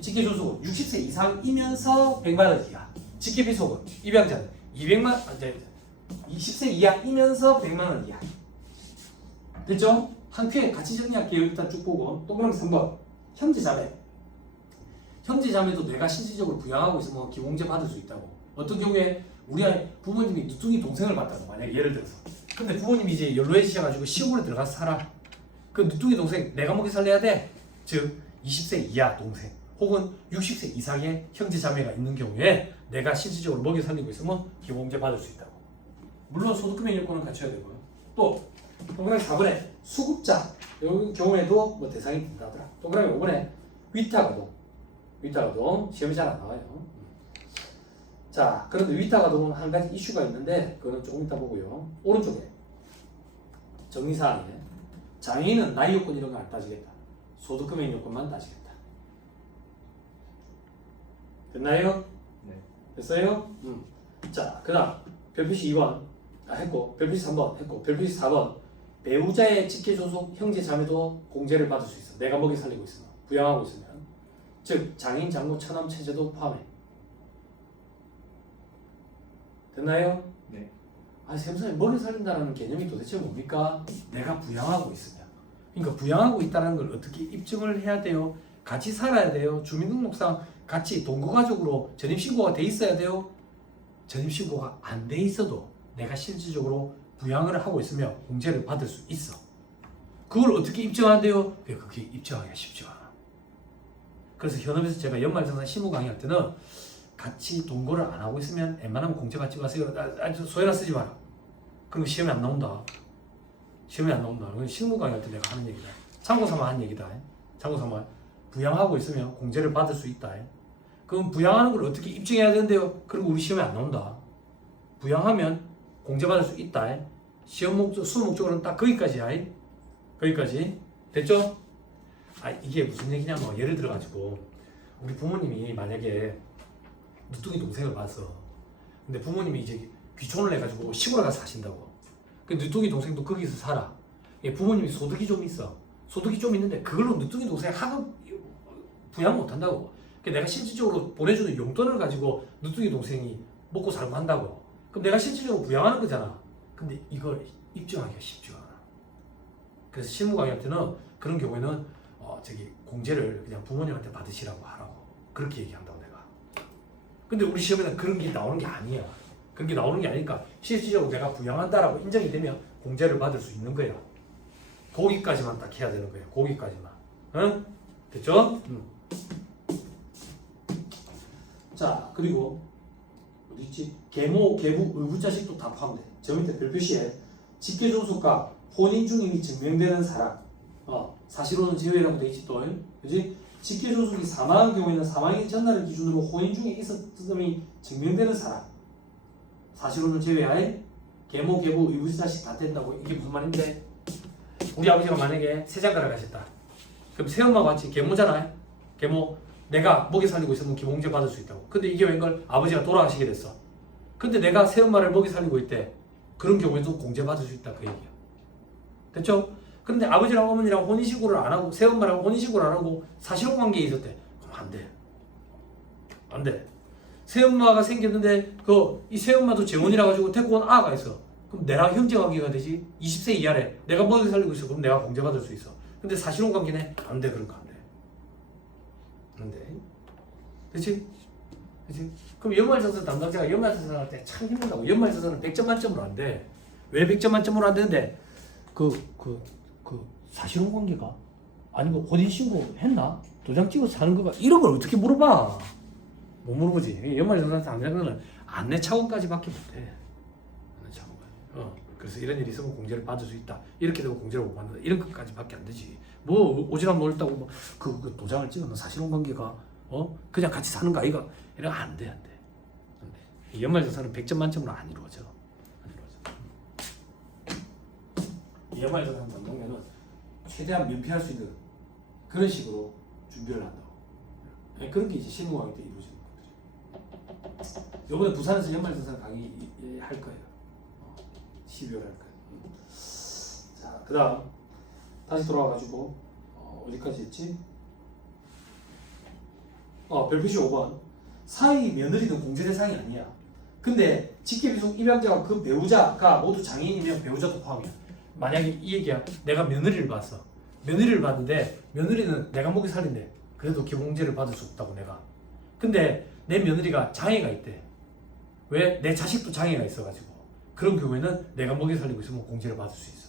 직계존속은 60세 이상이면서 100만 원 이하. 직계비속은 입양자는 20세 이하이면서 100만 원 이하. 됐죠? 한 큐에 같이 정리할게요. 일단 쭉 보고 동그라미 3번 형제자매. 형제자매도 내가 실질적으로 부양하고 있으면 기공제 받을 수 있다고. 어떤 경우에 우리 부모님이 누뚱이 동생을 봤다고. 만약에 예를 들어서. 근데 부모님이 이제 연로해지셔가지고 시골에 들어가서 살아. 그 누뚱이 동생 내가 먹여 살려야 돼. 즉 20세 이하 동생 혹은 60세 이상의 형제자매가 있는 경우에 내가 실질적으로 먹여 살리고 있으면 기공제 받을 수 있다고. 물론 소득금액 요건은 갖춰야 되고요. 또 동그라미 4번에 수급자 이 경우에도 뭐 대상이 된다더라. 동그라미 5번에 위탁아동 시험이 잘 안 나와요. 자, 그런데 위탁아동은 한 가지 이슈가 있는데 그거는 조금 이따 보고요. 오른쪽에 정리사항에 장애인은 나이 요건 이런 거 안 따지겠다. 소득금액 요건만 따지겠다. 됐나요? 네. 됐어요? 자, 그 다음 별표시 2번 했고 별표시 3번 했고 별표시 4번 배우자의 직계존속 형제 자매도 공제를 받을 수 있어. 내가 먹여 살리고 있으면 부양하고 있으면. 즉 장인 장모 처남 체제도 포함해. 됐나요? 네. 쌤선생님 먹여 살린다는 개념이 도대체 뭡니까? 내가 부양하고 있으면. 그러니까 부양하고 있다는 걸 어떻게 입증을 해야 돼요? 같이 살아야 돼요? 주민등록상 같이 동거가족으로 전입신고가 돼 있어야 돼요? 전입신고가 안 돼 있어도 내가 실질적으로 부양을 하고 있으면 공제를 받을 수 있어. 그걸 어떻게 입증하는데요? 그게 입증하기가 쉽지 않아. 그래서 현업에서 제가 연말정산 실무 강의할 때는 같이 동거를 안 하고 있으면 웬만하면 공제 받지 마세요. 소외나 쓰지 마라. 그럼 시험에 안 나온다. 시험에 안 나온다. 그건 실무 강의할 때 내가 하는 얘기다. 참고 삼아 한 얘기다. 참고 삼아. 부양하고 있으면 공제를 받을 수 있다. 그럼 부양하는 걸 어떻게 입증해야 되는데요? 그리고 우리 시험에 안 나온다. 부양하면 공제받을 수 있다. 시험 목적, 수업 목적으로는 딱 거기까지야. 거기까지. 됐죠? 아, 이게 무슨 얘기냐면 예를 들어가지고 우리 부모님이 만약에 누뚱이 동생을 봤어. 근데 부모님이 이제 귀촌을 해가지고 시골에 가서 사신다고. 그 누뚱이 동생도 거기서 살아. 부모님이 소득이 좀 있어. 소득이 좀 있는데 그걸로 누뚱이 동생 학업 부양 못 한다고. 내가 실질적으로 보내주는 용돈을 가지고 누뚱이 동생이 먹고 살고 한다고. 그럼 내가 실질적으로 부양하는 거잖아. 근데 이걸 입증하기가 쉽지가 않아. 그래서 실무 강의할 때는 그런 경우에는 공제를 그냥 부모님한테 받으시라고 하라고 그렇게 얘기한다고 내가. 근데 우리 시험에는 그런 게 나오는 게 아니야. 그런 게 나오는 게 아니니까 실질적으로 내가 부양한다라고 인정이 되면 공제를 받을 수 있는 거야. 거기까지만 딱 해야 되는 거야. 거기까지만. 응? 됐죠? 자, 그리고 어디 있지? 계모, 계부, 의붓자식도 다 포함돼. 저 밑에 별표시에 직계존속과 혼인 중임이 증명되는 사람, 사실혼은 제외라고 돼 있지 또, 그지? 직계존속이 사망한 경우에는 사망일 전날을 기준으로 혼인 중에 있었음이 증명되는 사람, 사실혼은 제외하에 계모, 계부, 의붓자식 다 된다고. 이게 무슨 말인데? 우리 아버지가 만약에 세장가를 가셨다. 그럼 새엄마가 같이 계모잖아요. 계모. 내가 먹이 살리고 있으면 기공제 받을 수 있다고. 근데 이게 웬걸 아버지가 돌아가시게 됐어. 근데 내가 새엄마를 먹이 살리고 있대. 그런 경우에도 공제 받을 수 있다 그 얘기야. 됐죠? 그런데 아버지랑 어머니랑 혼인신고를 안 하고 새엄마랑 혼인신고를 안 하고 사실혼 관계에 있었대. 그럼 안 돼. 안 돼. 새엄마가 생겼는데 이 새엄마도 재혼이라 가지고 데리고 온 아가 있어. 그럼 내랑 형제 관계가 되지. 20세 이하래. 내가 먹이 살리고 있어. 그럼 내가 공제 받을 수 있어. 근데 사실혼 관계네. 안 돼. 그런 거 안 돼. 안 돼. 그치? 그치? 그럼 연말정산 담당자가 연말정산 할 때 참 힘들다고. 연말정산은 100점 만점으로 안 돼. 왜 100점 만점으로 안 되는데? 사실혼 관계가? 아니면 혼인신고 했나? 도장 찍어서 사는 거가? 이런 걸 어떻게 물어봐? 못 물어보지. 연말정산 담당자는 안내차원까지밖에 못해. 안내차원까지. 그래서 이런 일이 있으면 공제를 받을 수 있다. 이렇게 되고 공제를 못 받는다. 이런 것까지밖에 안 되지. 뭐 오지랖 넓다고 뭐 그 도장을 찍어놓은 사실혼 관계가 그냥 같이 사는 거 아이가? 이런 거 안 돼. 안 돼. 연말정산은 100점 만점으로 안 이루어져. 연말정산 담당자는 최대한 면피할 수 있는 그런 식으로 준비를 한다고. 그런 게 이제 실무 강의 때 이루어지는 것들이. 이번에 부산에서 연말정산 강의 할 거예요. 12월 할 거예요. 자, 그다음 다시 돌아와가지고 어디까지 했지? 별표시 5번. 사위 며느리는 공제 대상이 아니야. 근데 직계비속 입양자와 그 배우자가 모두 장애인이면 배우자도 포함이야. 만약에 이 얘기야. 내가 며느리를 봤어. 며느리를 봤는데 며느리는 내가 먹이 살린대. 그래도 기공제를 받을 수 없다고 내가. 근데 내 며느리가 장애가 있대. 왜? 내 자식도 장애가 있어가지고. 그런 경우에는 내가 먹이 살리고 있으면 공제를 받을 수 있어.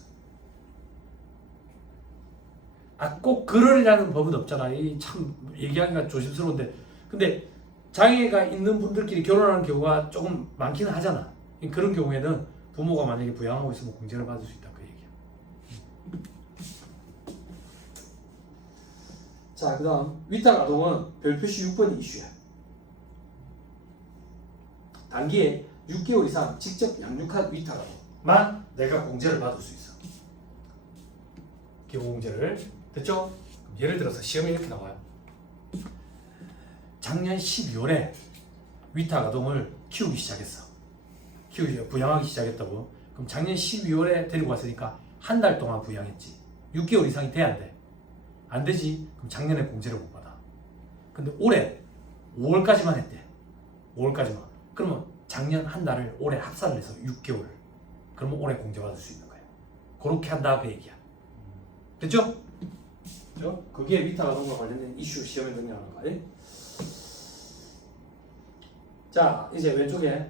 꼭 그러려는 법은 없잖아. 참 얘기하기가 조심스러운데. 근데 장애가 있는 분들끼리 결혼하는 경우가 조금 많기는 하잖아. 그런 경우에는 부모가 만약에 부양하고 있으면 공제를 받을 수 있다 그 얘기야. 자, 그 다음 위탁 아동은 별표시 6번이 이슈야. 단기에 6개월 이상 직접 양육한 위탁 아동만 내가 공제를 받을 수 있어. 기본공제를. 됐죠? 예를 들어서 시험에 이렇게 나와요. 작년 12월에 위탁 아동을 키우기 시작했어. 부양하기 시작했다고. 그럼 작년 12월에 데리고 왔으니까 한 달 동안 부양했지. 6개월 이상이 돼야 돼. 안 되지. 그럼 작년에 공제를 못 받아. 근데 올해 5월까지만 했대. 5월까지만. 그러면 작년 한 달을 올해 합산을 해서 6개월. 그러면 올해 공제 받을 수 있는 거야. 그렇게 한다 그 얘기야. 됐죠? 그죠? 그게 위탁 아동과 관련된 이슈 시험에 등장하는 거야. 자, 이제 왼쪽에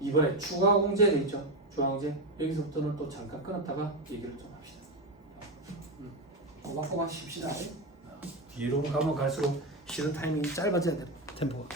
이번에 추가 공제 돼 있죠? 추가 공제. 여기서부터는 또 잠깐 끊었다가 얘기를 좀 합시다. 꼬박꼬박 쉽시다. 뒤로 가면 갈수록 쉬는 타이밍이 짧아져야 돼 템포가.